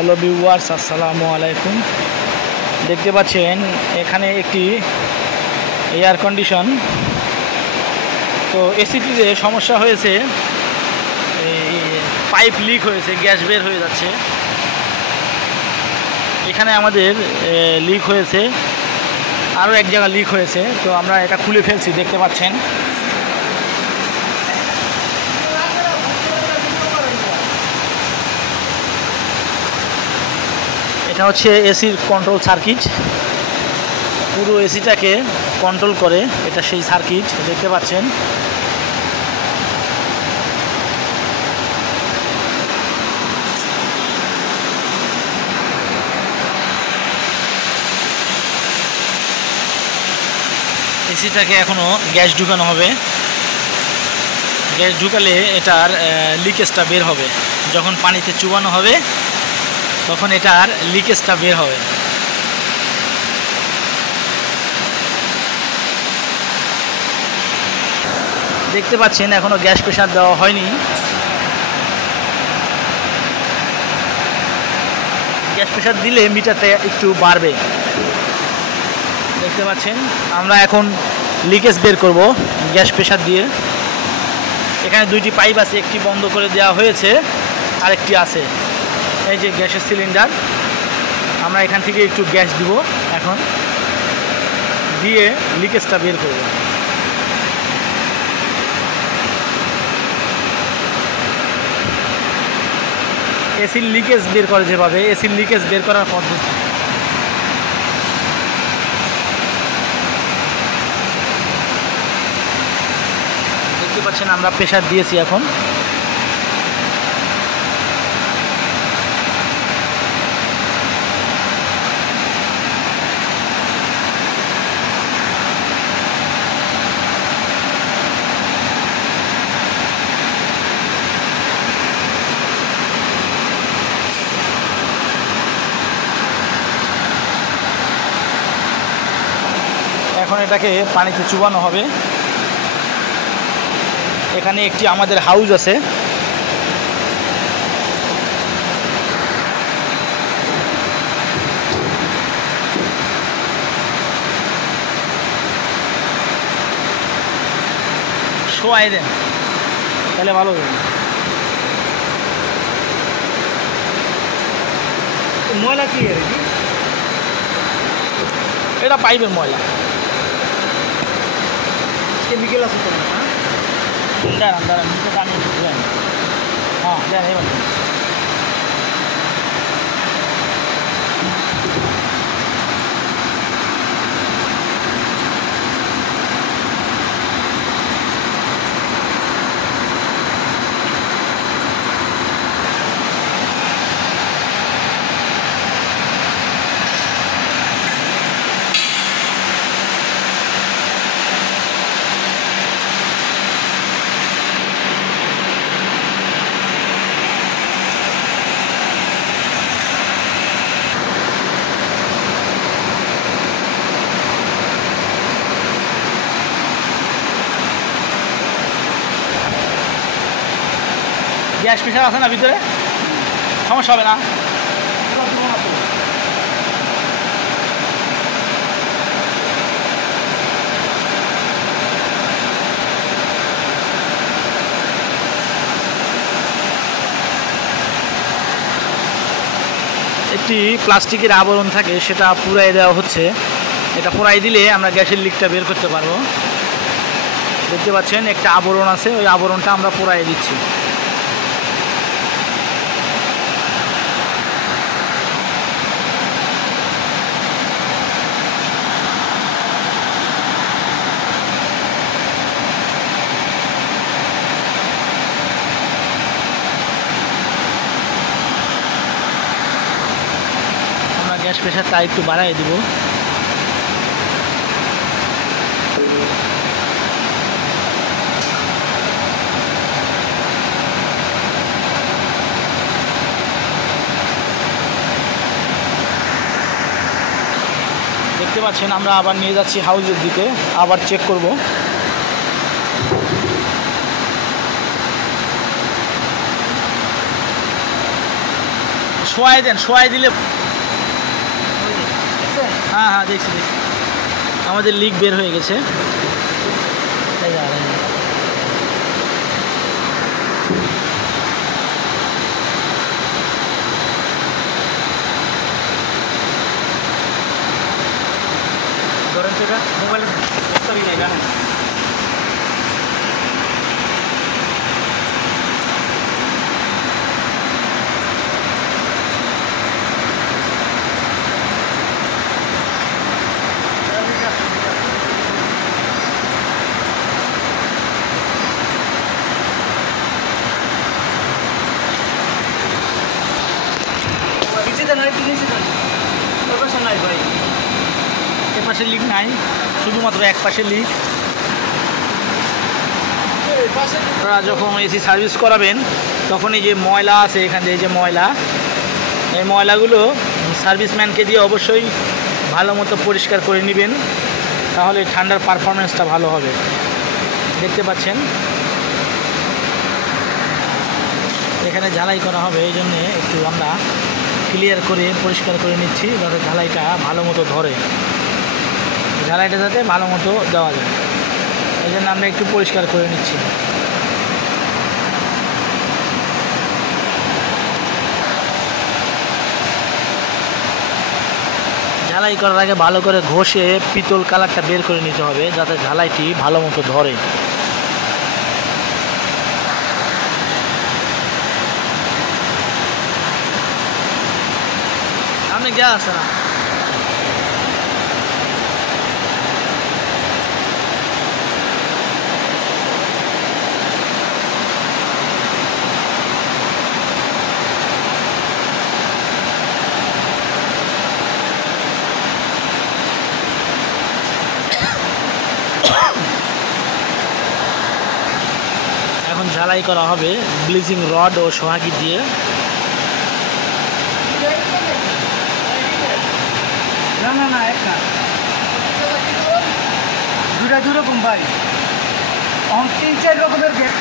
Hello viewers, আসসালামু আলাইকুম। দেখতে পাচ্ছেন এখানে একটি এয়ার কন্ডিশন। তো এসিটিতে সমস্যা হয়েছে, এই পাইপ লিক হয়েছে, গ্যাস বের হয়ে যাচ্ছে। এখানে আমাদের লিক হয়েছে, আরও এক জায়গা লিক হয়েছে। তো আমরা এটা খুলে ফেলছি, দেখতে পাচ্ছেন। এটা হচ্ছে এসির কন্ট্রোল সার্কিট, পুরো এসিটাকে কন্ট্রোল করে, এটা সেই সার্কিট দেখতে পাচ্ছেন। এসিটাকে এখনও গ্যাস ঢুকানো হবে। গ্যাস ঢুকালে এটার লিকেজটা বের হবে। যখন পানিতে চুবানো হবে তখন এটার লিকেজটা বের হবে। দেখতে পাচ্ছেন এখনো গ্যাস প্রেসার দেওয়া হয়নি। গ্যাস প্রেসার দিলে মিটারটা একটু বাড়বে। দেখতে পাচ্ছেন আমরা এখন লিকেজ বের করব গ্যাস প্রেসার দিয়ে। এখানে দুইটি পাইপ আছে, একটি বন্ধ করে দেওয়া হয়েছে, আরেকটি আছে। এই যে গ্যাসের সিলিন্ডার, আমরা এখান থেকে একটু গ্যাস দিব, এখন দিয়ে লিকেজটা বের করব। এসির লিকেজ বের করে যেভাবে, এসির লিকেজ বের করার পদ্ধতি। দেখতে পাচ্ছেন আমরা প্রেসার দিয়েছি এখন। এখন এটাকে পানিতে চুবানো হবে। এখানে একটি আমাদের হাউস আছে, শোয়াই দেন তাহলে ভালো হবে। ময়লা কি আর কি, এটা পাইপের ময়লা, কেমিক্যাল আছে তো। দাঁড়ান দাঁড়ান, নিচে টানিয়ে দেন। হ্যাঁ দেন এবার। গ্যাস প্রেসার আছে না ভিতরে, সমস্যা হবে না। একটি প্লাস্টিকের আবরণ থাকে, সেটা পুরাই দেওয়া হচ্ছে। এটা পুরাই দিলে আমরা গ্যাসের লিকটা বের করতে পারবো। দেখতে পাচ্ছেন একটা আবরণ আছে, ওই আবরণটা আমরা পুরাই দিচ্ছি। গ্যাস প্রেসারটা একটু বাড়াই দিব। দেখতে পাচ্ছেন আমরা আবার নিয়ে যাচ্ছি হাউসের দিকে, আবার চেক করব। শোয়াই দেন, শোয়াই দিলে। হ্যাঁ হ্যাঁ, দেখছি দেখছি, আমাদের লিক বের হয়ে গেছে। ধরেন তো এটা মোবাইলের ব্যাটারি নাই, জানেন। এপাশে লিক নাই, শুধুমাত্র এক পাশে লিক। আপনারা যখন এসি সার্ভিস করাবেন তখন এই যে ময়লা আছে এখান থেকে, এই যে ময়লা, এই ময়লাগুলো সার্ভিসম্যানকে দিয়ে অবশ্যই ভালো মতো পরিষ্কার করে নেবেন, তাহলে ঠান্ডার পারফরমেন্সটা ভালো হবে। দেখতে পাচ্ছেন এখানে ঝালাই করা হবে, এই জন্যে একটু আমরা ক্লিয়ার করে পরিষ্কার করে নিচ্ছি, যাতে ঝালাইটা ভালো মতো ধরে, ঝালাইটা যাতে ভালো মতো দেওয়া যায়, এই জন্য আমরা একটু পরিষ্কার করে নিচ্ছি। ঝালাই করার আগে ভালো করে ঘষে পিতল কালারটা বের করে নিতে হবে, যাতে ঝালাইটি ভালো মতো ধরে। আমি গ্যাস আছে না, এখন ঝালাই করা হবে ব্লিচিং রড ও সোহাগি দিয়ে। না না না, একটা দুটা দুরকম ভাই, 3-4 রকমের গেট।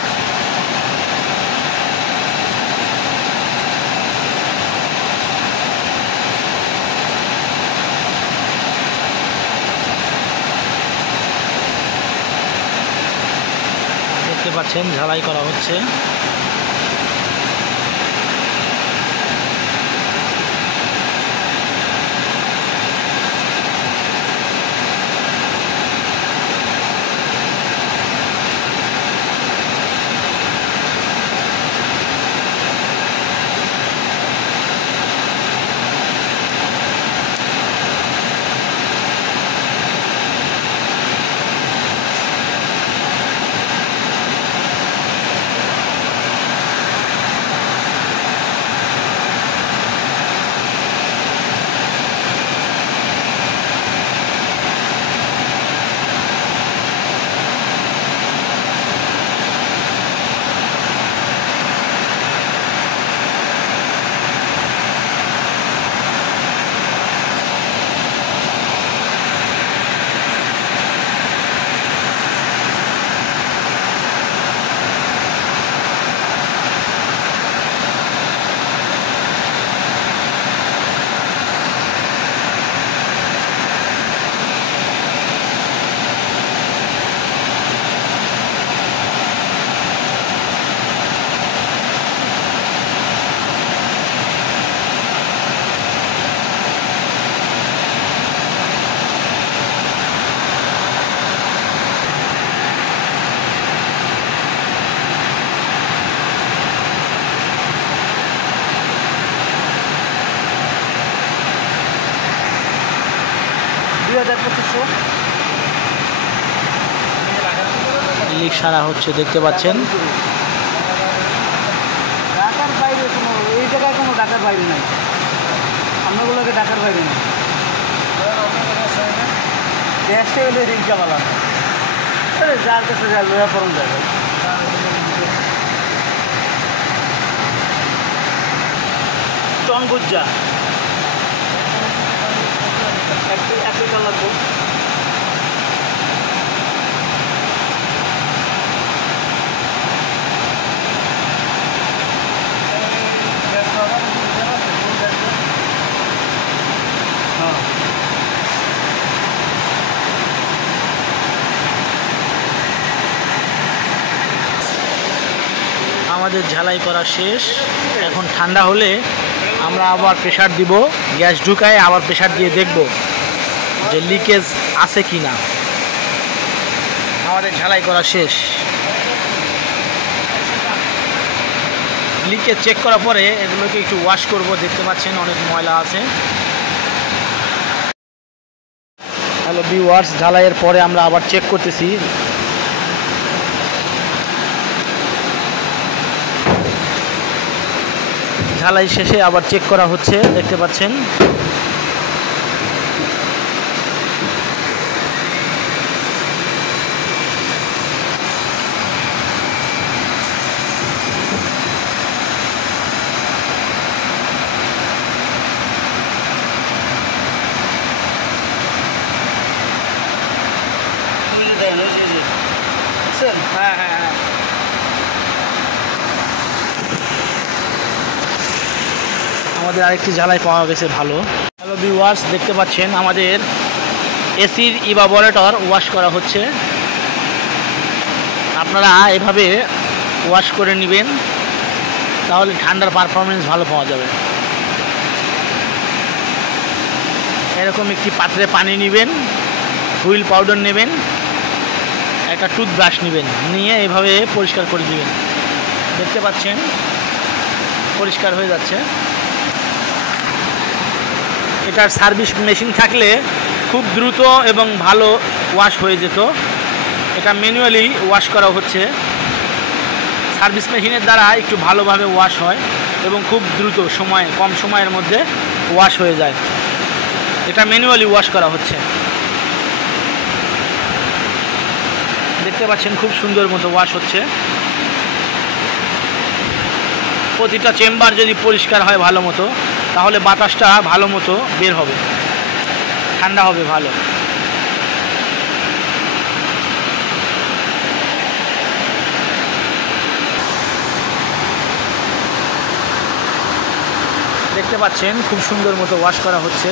দেখতে পাচ্ছেন ঝালাই করা হচ্ছে। লিক সারা হচ্ছে, দেখতে পাচ্ছেন। ঢাকার বাইরে কোনো, এই জায়গায় কোনো ঢাকার বাইরে নাই, আমাগুলোকে ঢাকার বাইরে নাই। দেশে হলে রিক্সাওয়ালা, যার কাছে যা লোয়া ফরম যায় টন গুজ্জা এক লাগবো। আমাদের ঝালাই করা শেষ। এখন ঠান্ডা হলে আমরা আবার প্রেসার দিব, গ্যাস ঢুকায় আবার প্রেসার দিয়ে দেখব যে লিকেজ আছে কি না। আমাদের ঝালাই করা শেষ। লিকেজ চেক করার পরে এগুলোকে একটু ওয়াশ করব। দেখতে পাচ্ছেন অনেক ময়লা আছে। হ্যালো ভিউয়ার্স, ঝালাইয়ের পরে আমরা আবার চেক করতেছি। ঝালাই শেষে আবার চেক করা হচ্ছে, দেখতে পাচ্ছেন। হ্যাঁ হ্যাঁ হ্যাঁ, আমাদের আরেকটি ঝালাই পাওয়া গেছে ভালো। হ্যালো ভিউয়ার্স, দেখতে পাচ্ছেন আমাদের এসির ইভাপোরেটর ওয়াশ করা হচ্ছে। আপনারা এভাবে ওয়াশ করে নেবেন, তাহলে ঠান্ডার পারফরমেন্স ভালো পাওয়া যাবে। এরকম একটি পাত্রে পানি নেবেন, হুইল পাউডার নেবেন, একটা টুথব্রাশ নেবেন, নিয়ে এভাবে পরিষ্কার করে দিবেন। দেখতে পাচ্ছেন পরিষ্কার হয়ে যাচ্ছে। এটার সার্ভিস মেশিন থাকলে খুব দ্রুত এবং ভালো ওয়াশ হয়ে যেত। এটা ম্যানুয়ালি ওয়াশ করা হচ্ছে। সার্ভিস মেশিনের দ্বারা একটু ভালোভাবে ওয়াশ হয় এবং খুব দ্রুত কম সময়ের মধ্যে ওয়াশ হয়ে যায়। এটা ম্যানুয়ালি ওয়াশ করা হচ্ছে। দেখতে পাচ্ছেন খুব সুন্দর মতো ওয়াশ হচ্ছে। প্রতিটা চেম্বার যদি পরিষ্কার হয় ভালো মতো, তাহলে বাতাসটা ভালো মতো বের হবে, ঠান্ডা হবে ভালো। দেখতে পাচ্ছেন খুব সুন্দর মতো ওয়াশ করা হচ্ছে।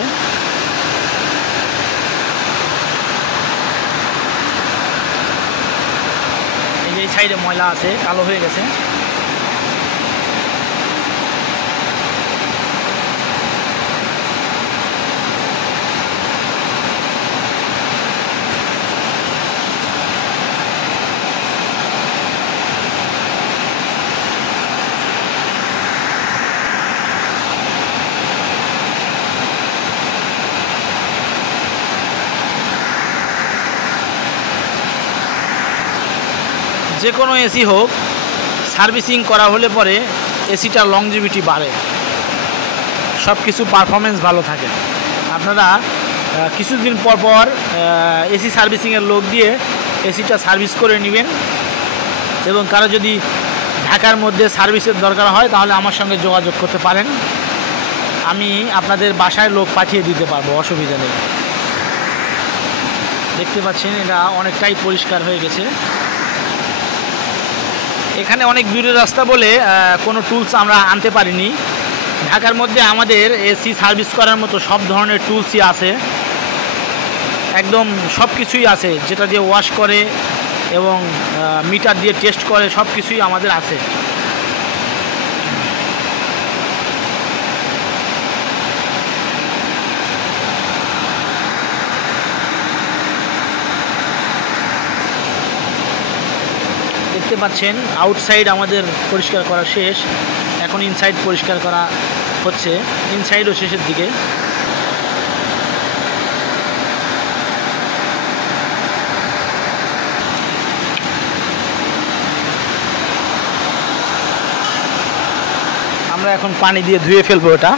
এই সাইডে ময়লা আছে, কালো হয়ে গেছে। যে কোনো এসি হোক, সার্ভিসিং করা হলে পরে এসিটার লংজিভিটি বাড়ে, সব কিছু পারফরমেন্স ভালো থাকে। আপনারা কিছুদিন পর পর এসি সার্ভিসিংয়ের লোক দিয়ে এসিটা সার্ভিস করে নেবেন। এবং কারো যদি ঢাকার মধ্যে সার্ভিসের দরকার হয় তাহলে আমার সঙ্গে যোগাযোগ করতে পারেন, আমি আপনাদের বাসায় লোক পাঠিয়ে দিতে পারবো, অসুবিধা নেই। দেখতে পাচ্ছেন এটা অনেকটাই পরিষ্কার হয়ে গেছে। এখানে অনেক দূরের রাস্তা বলে কোনো টুলস আমরা আনতে পারিনি। ঢাকার মধ্যে আমাদের এসি সার্ভিস করার মতো সব ধরনের টুলসই আছে, একদম সব কিছুই আছে, যেটা দিয়ে ওয়াশ করে এবং মিটার দিয়ে টেস্ট করে, সব কিছুই আমাদের আছে। দেখতে পাচ্ছেন আউটসাইড আমাদের পরিষ্কার করা শেষ, এখন ইনসাইড পরিষ্কার করা হচ্ছে। ইনসাইডও শেষের দিকে। আমরা এখন পানি দিয়ে ধুয়ে ফেলবো এটা।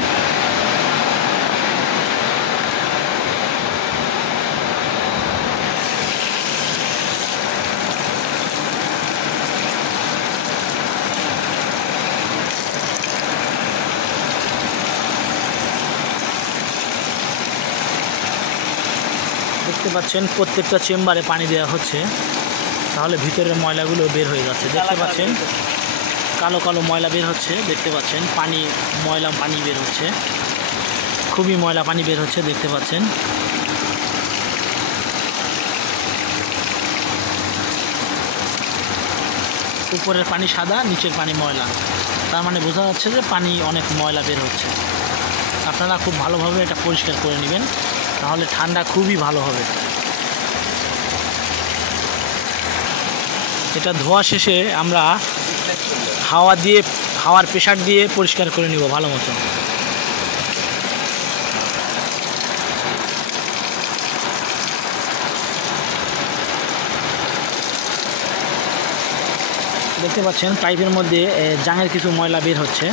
দেখতে পাচ্ছেন প্রত্যেকটা চেম্বারে পানি দেওয়া হচ্ছে, তাহলে ভিতরের ময়লাগুলো বের হয়ে যাচ্ছে। দেখতে পাচ্ছেন কালো কালো ময়লা বের হচ্ছে, দেখতে পাচ্ছেন ময়লা পানি বের হচ্ছে, খুবই ময়লা পানি বের হচ্ছে, দেখতে পাচ্ছেন। উপরের পানি সাদা, নিচের পানি ময়লা, তার মানে বোঝা যাচ্ছে যে পানি অনেক ময়লা বের হচ্ছে। আপনারা খুব ভালোভাবে এটা পরিষ্কার করে নেবেন, তাহলে ঠান্ডা খুবই ভালো হবে। এটা ধোয়া শেষে আমরা হাওয়ার প্রেসার দিয়ে পরিষ্কার করে নিব ভালো মতো। দেখতে পাচ্ছেন পাইপের মধ্যে জাঙের কিছু ময়লা বের হচ্ছে।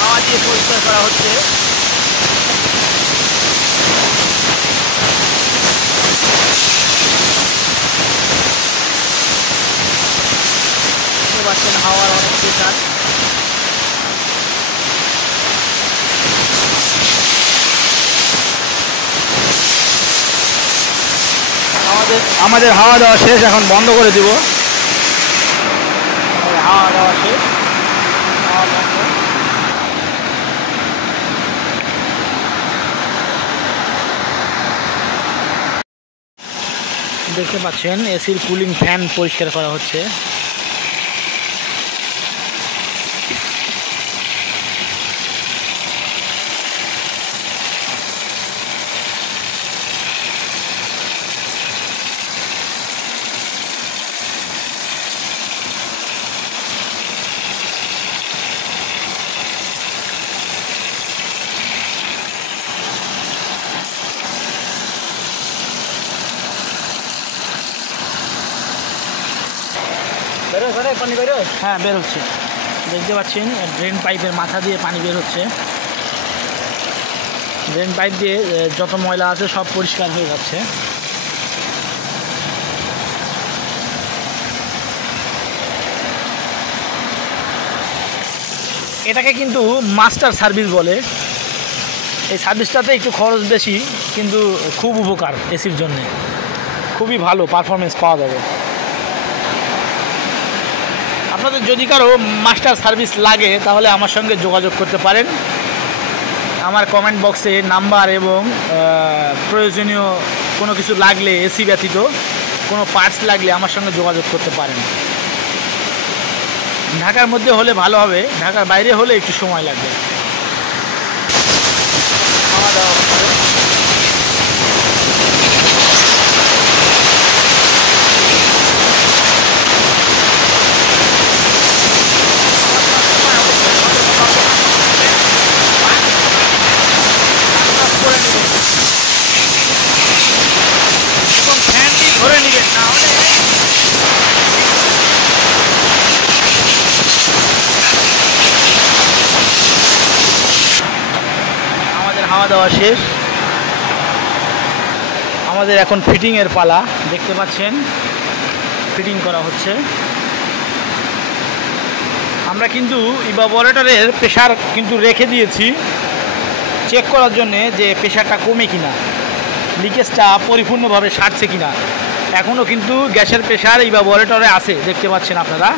হাওয়া দিয়ে পরিষ্কার করা হচ্ছে। দেখতে পাচ্ছেন হাওয়ার অনেক প্রেসার। আমাদের হাওয়া দেওয়া শেষ, এখন বন্ধ করে দিব। হাওয়া দেওয়া শেষ, হাওয়া বন্ধ। দেখতে পাচ্ছেন এসির কুলিং ফ্যান পরিষ্কার করা হচ্ছে। পানি বেরোয়? হ্যাঁ, বের হচ্ছে। দেখতে পাচ্ছেন ড্রেন পাইপের মাথা দিয়ে পানি বের হচ্ছে। ড্রেন পাইপ দিয়ে যত ময়লা আছে সব পরিষ্কার হয়ে যাচ্ছে। এটাকে কিন্তু মাস্টার সার্ভিস বলে। এই সার্ভিসটাতে একটু খরচ বেশি, কিন্তু খুব উপকার এসির জন্যে, খুবই ভালো পারফরমেন্স পাওয়া যাবে। আপনাদের যদি কারো মাস্টার সার্ভিস লাগে তাহলে আমার সঙ্গে যোগাযোগ করতে পারেন। আমার কমেন্ট বক্সে নাম্বার এবং প্রয়োজনীয় কোনো কিছু লাগলে, এসি ব্যতীত কোনো পার্টস লাগলে আমার সঙ্গে যোগাযোগ করতে পারেন। ঢাকার মধ্যে হলে ভালো হবে, ঢাকার বাইরে হলে একটু সময় লাগবে। খাওয়া দাওয়া ধরে নেবেন, না হলে আমাদের হাওয়া দেওয়া শেষ। আমাদের এখন ফিটিংয়ের পালা। দেখতে পাচ্ছেন ফিটিং করা হচ্ছে। আমরা কিন্তু ইভাপোরেটরের প্রেসার কিন্তু রেখে দিয়েছি চেক করার জন্যে যে প্রেসারটা কমে কিনা, লিকেজটা পরিপূর্ণভাবে সারছে কিনা। এখনও কিন্তু গ্যাসের প্রেসার ইভাপোরেটরে আছে, দেখতে পাচ্ছেন আপনারা।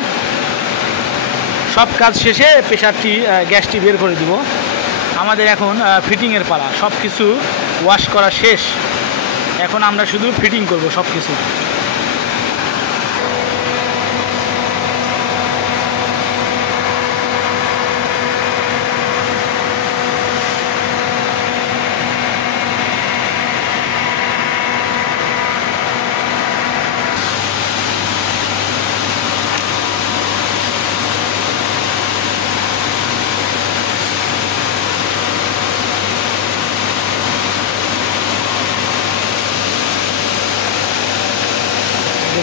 সব কাজ শেষে প্রেসারটি গ্যাসটি বের করে দিব। আমাদের এখন ফিটিংয়ের পালা। সব কিছু ওয়াশ করা শেষ, এখন আমরা শুধু ফিটিং করব সব কিছু।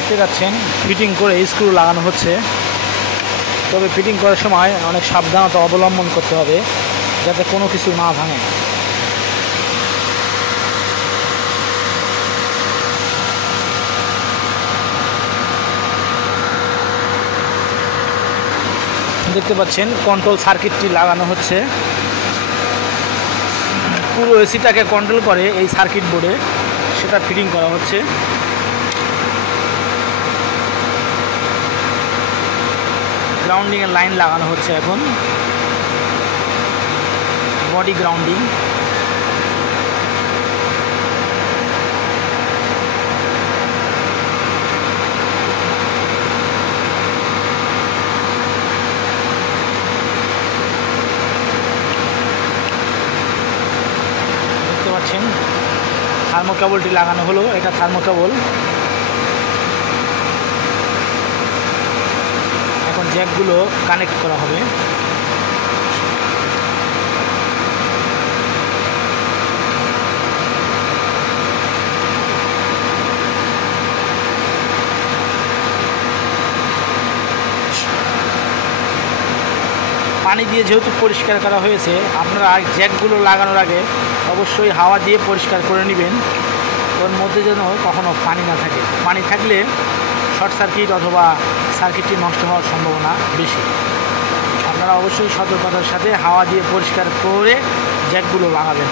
দেখতে পাচ্ছেন ফিটিং করে স্ক্রু লাগানো হচ্ছে। তবে ফিটিং করার সময় অনেক সাবধানতা অবলম্বন করতে হবে যাতে কোনো কিছু না ভাঙে। দেখতে পাচ্ছেন কন্ট্রোল সার্কিটটি লাগানো হচ্ছে। পুরো এসিটাকে কন্ট্রোল করে এই সার্কিট বোর্ডে, সেটা ফিটিং করা হচ্ছে। গ্রাউন্ডিংয়ের লাইন লাগানো হচ্ছে এখন। Body grounding. দেখতে পাচ্ছেন থার্মোকেবলটি লাগানো হলো, এটা থার্মোকেবল। এখন জ্যাকগুলো কানেক্ট করা হবে। পানি দিয়ে যেহেতু পরিষ্কার করা হয়েছে, আপনারা জ্যাকগুলো লাগানোর আগে অবশ্যই হাওয়া দিয়ে পরিষ্কার করে নেবেন, ওর মধ্যে যেন কখনো পানি না থাকে। পানি থাকলে শর্ট সার্কিট অথবা সার্কিটটি নষ্ট হওয়ার সম্ভাবনা বেশি। আপনারা অবশ্যই সতর্কতার সাথে হাওয়া দিয়ে পরিষ্কার করে জ্যাকগুলো লাগাবেন।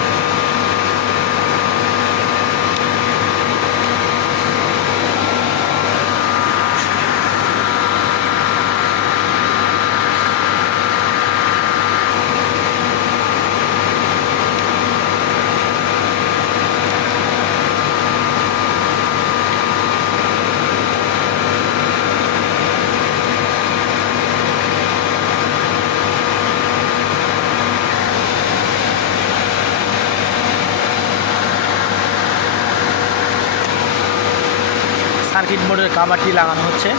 সার্কিট বোর্ডের কাভারটি লাগানো হচ্ছে।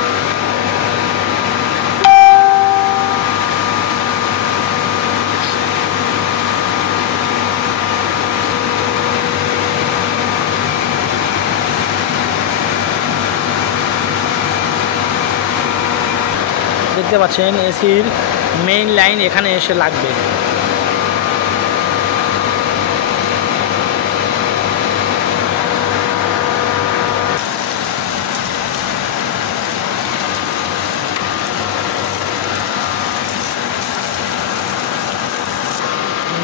দেখতে পাচ্ছেন এসির মেইন লাইন এখানে এসে লাগবে।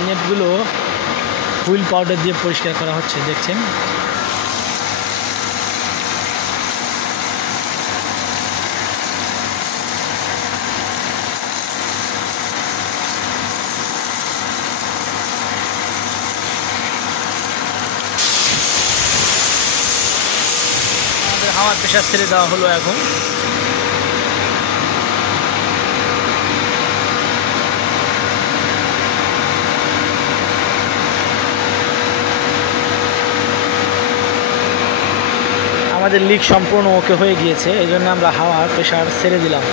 নেটগুলো হুইল পাউডার দিয়ে পরিষ্কার করা হচ্ছে, দেখছেন। আমাদের হাওয়ার প্রেসার ছেড়ে দেওয়া হলো এখন। আমাদের লিক সম্পূর্ণ ওকে হয়ে গিয়েছে, এই জন্য আমরা হাওয়ার প্রেসার ছেড়ে দিলাম।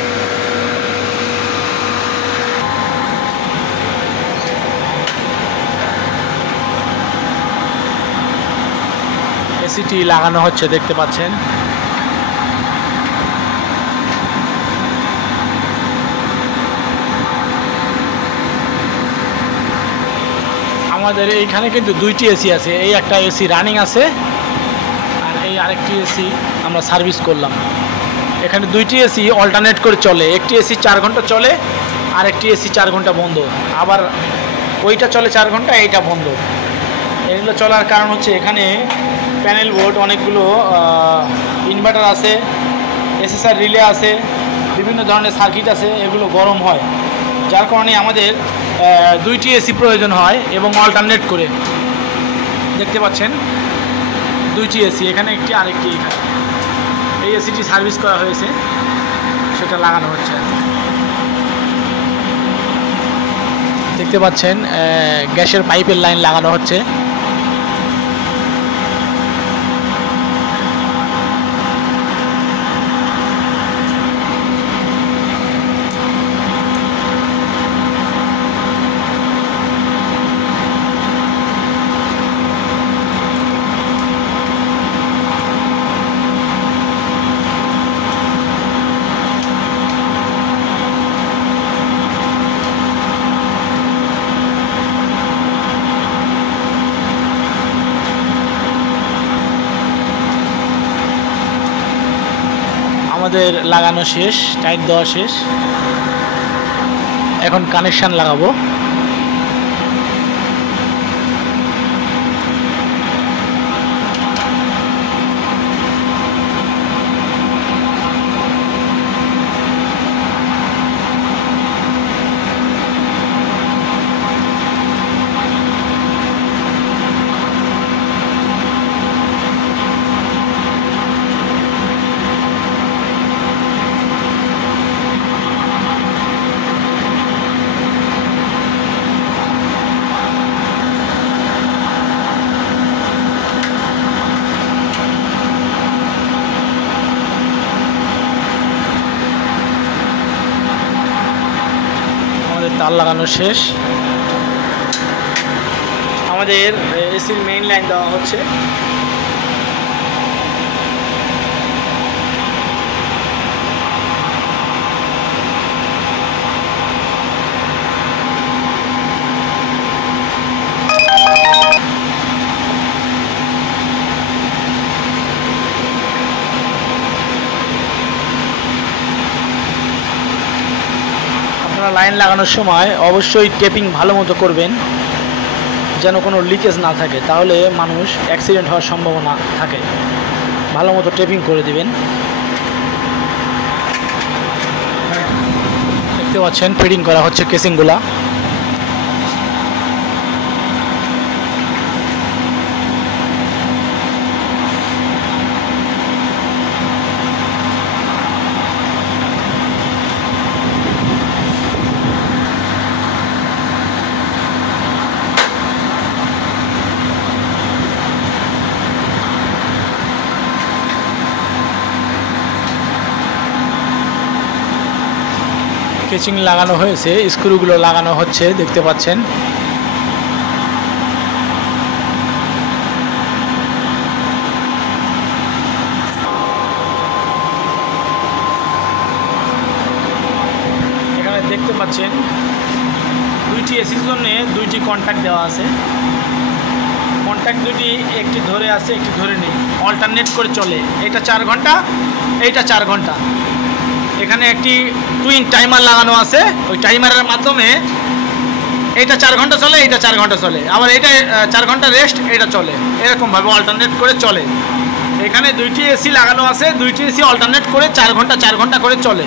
এসিটি লাগানো হচ্ছে, দেখতে পাচ্ছেন। আমাদের এইখানে কিন্তু দুইটি এসি আছে, এই একটা এসি রানিং আছে, আরেকটি এসি আমরা সার্ভিস করলাম। এখানে দুইটি এসি অল্টারনেট করে চলে, একটি এসি 4 ঘন্টা চলে, আর একটি এসি 4 ঘন্টা বন্ধ, আবার ওইটা চলে 4 ঘন্টা, এইটা বন্ধ। এগুলো চলার কারণ হচ্ছে এখানে প্যানেল বোর্ড, অনেকগুলো ইনভার্টার আছে, এসএসআর রিলে আছে, বিভিন্ন ধরনের সার্কিট আছে, এগুলো গরম হয়, যার কারণে আমাদের দুইটি এসি প্রয়োজন হয় এবং অল্টারনেট করে। দেখতে পাচ্ছেন দুইটি এসি, এখানে একটি আরেকটি এখানে। এই এসিটি সার্ভিস করা হয়েছে, সেটা লাগানো হচ্ছে। দেখতে পাচ্ছেন গ্যাসের পাইপের লাইন লাগানো হচ্ছে। আমাদের লাগানো শেষ, টাইট দেওয়া শেষ, এখন কানেকশান লাগাবো। তার লাগানো শেষ। আমাদের এসির মেইন লাইন দেওয়া হচ্ছে। আপনারা লাইন লাগানোর সময় অবশ্যই টেপিং ভালো মতো করবেন, যেন কোনো লিকেজ না থাকে, তাহলে মানুষ অ্যাক্সিডেন্ট হওয়ার সম্ভাবনা থাকে। ভালো মতো টেপিং করে দিবেন। দেখতে পাচ্ছেন ফিটিং করা হচ্ছে কেসিংগুলা। কেচিং লাগানো হয়েছে, স্ক্রুগুলো লাগানো হচ্ছে, দেখতে পাচ্ছেন। এখানে দেখতে পাচ্ছেন দুইটি এসির জন্য দুইটি কন্ট্যাক্ট দেওয়া আছে। কন্ট্যাক্ট দুটি, একটি ধরে আছে একটি ধরে নেই, অল্টারনেট করে চলে। এটা 4 ঘন্টা, এইটা 4 ঘন্টা। এখানে একটি টুইন টাইমার লাগানো আছে, ওই টাইমারের মাধ্যমে এটা 4 ঘন্টা চলে, এটা 4 ঘন্টা চলে, আবার এটা 4 ঘন্টা রেস্ট, এটা চলে, এরকমভাবে অল্টারনেট করে চলে। এখানে দুইটি এসি লাগানো আছে, দুইটি এসি অল্টারনেট করে 4 ঘন্টা 4 ঘন্টা করে চলে।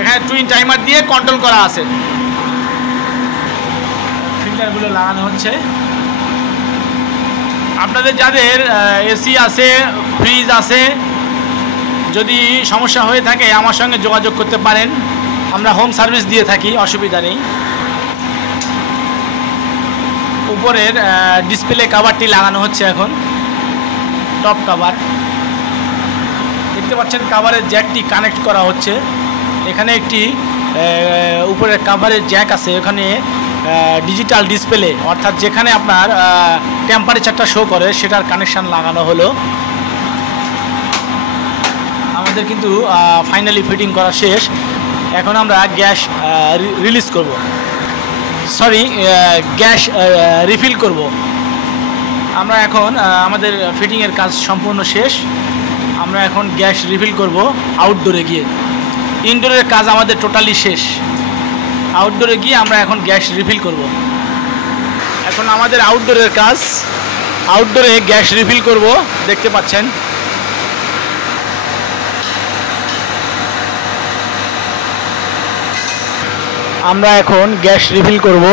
এখানে টুইন টাইমার দিয়ে কন্ট্রোল করা আছে। ফিল্টারগুলো লাগানো হচ্ছে। আপনাদের যাদের এসি আছে, ফ্রিজ আছে, যদি সমস্যা হয়ে থাকে আমার সঙ্গে যোগাযোগ করতে পারেন। আমরা হোম সার্ভিস দিয়ে থাকি, অসুবিধা নেই। উপরের ডিসপ্লে কভারটি লাগানো হচ্ছে এখন, টপ কভার। দেখতে পাচ্ছেন কভারের জ্যাকটি কানেক্ট করা হচ্ছে। এখানে একটি উপরের কভারের জ্যাক আছে, এখানে ডিজিটাল ডিসপ্লে, অর্থাৎ যেখানে আপনার টেম্পারেচারটা শো করে সেটার কানেকশান লাগানো হলো। আমাদের কিন্তু ফাইনালি ফিটিং করা শেষ। এখন আমরা গ্যাস রিলিজ করব, সরি গ্যাস রিফিল করব। আমরা এখন আমাদের ফিটিংয়ের কাজ সম্পূর্ণ শেষ। আমরা এখন গ্যাস রিফিল করব আউটডোরে গিয়ে। ইনডোরের কাজ আমাদের টোটালি শেষ। আউটডোরে গিয়ে আমরা এখন গ্যাস রিফিল করব। এখন আমাদের আউটডোরের কাজ, আউটডোরে গ্যাস রিফিল করব, দেখতে পাচ্ছেন। আমরা এখন গ্যাস রিফিল করব।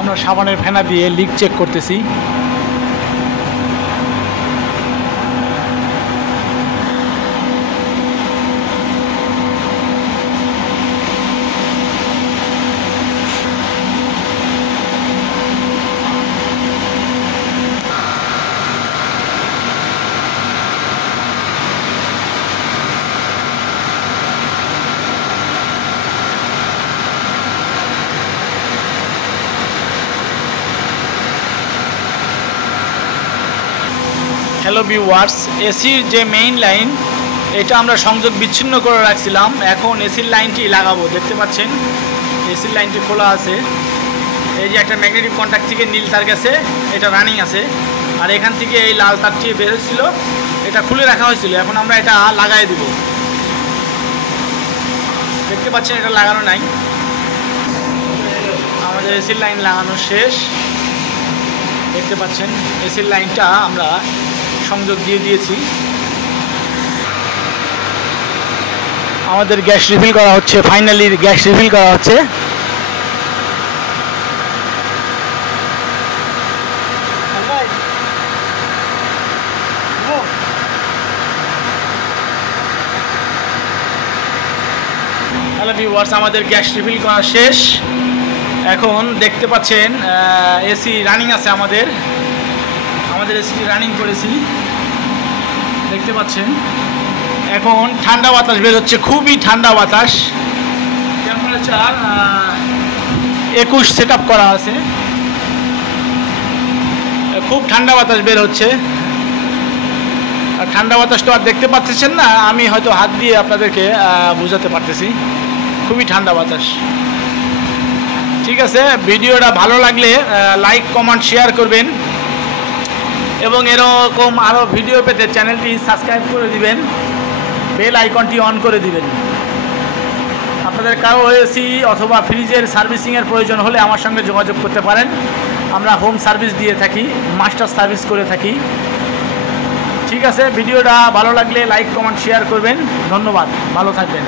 আমরা সাবানের ফেনা দিয়ে লিক চেক করতেছি। হ্যালো ভিউয়ার্স, এসির যে মেইন লাইন এটা আমরা সংযোগ বিচ্ছিন্ন করে রাখছিলাম, এখন এসির লাইনটি লাগাবো। দেখতে পাচ্ছেন এসির লাইনটি খোলা আছে। এই যে একটা ম্যাগনেটিক কন্ট্যাক্ট থেকে নীল তার গেছে, এটা রানিং আছে। আর এখান থেকে এই লাল তারটি বের হয়েছিল, এটা খুলে রাখা হয়েছিল, এখন আমরা এটা লাগাই দিব। দেখতে পাচ্ছেন এটা লাগানো নাই, আমাদের এসির লাইন লাগানো শেষ। দেখতে পাচ্ছেন এসির লাইনটা আমরা সংযোগ দিয়ে দিয়েছি। আমাদের গ্যাস রিফিল করা হচ্ছে, ফাইনালি গ্যাস রিফিল করা হচ্ছে। হ্যালো ভিউয়ার্স, আমাদের গ্যাস রিফিল করা শেষ। এখন দেখতে পাচ্ছেন এসি রানিং আছে, আমাদের এসি রানিং করেছি, দেখতে পাচ্ছেন। এখন ঠান্ডা বাতাস বের হচ্ছে, খুবই ঠান্ডা বাতাস। টেম্পারেচার 21 সেট আপ করা আছে, খুব ঠান্ডা বাতাস বের হচ্ছে। আর ঠান্ডা বাতাস তো আর দেখতে পাচ্ছেন না, আমি হয়তো হাত দিয়ে আপনাদেরকে বোঝাতে পারতেছি, খুবই ঠান্ডা বাতাস। ঠিক আছে, ভিডিওটা ভালো লাগলে লাইক কমেন্ট শেয়ার করবেন এবং এরকম আরও ভিডিও পেতে চ্যানেলটি সাবস্ক্রাইব করে দিবেন, বেল আইকনটি অন করে দিবেন। আপনাদের কারো এসি অথবা ফ্রিজের সার্ভিসিংয়ের প্রয়োজন হলে আমার সঙ্গে যোগাযোগ করতে পারেন, আমরা হোম সার্ভিস দিয়ে থাকি, মাস্টার সার্ভিস করে থাকি। ঠিক আছে, ভিডিওটা ভালো লাগলে লাইক কমেন্ট শেয়ার করবেন। ধন্যবাদ, ভালো থাকবেন।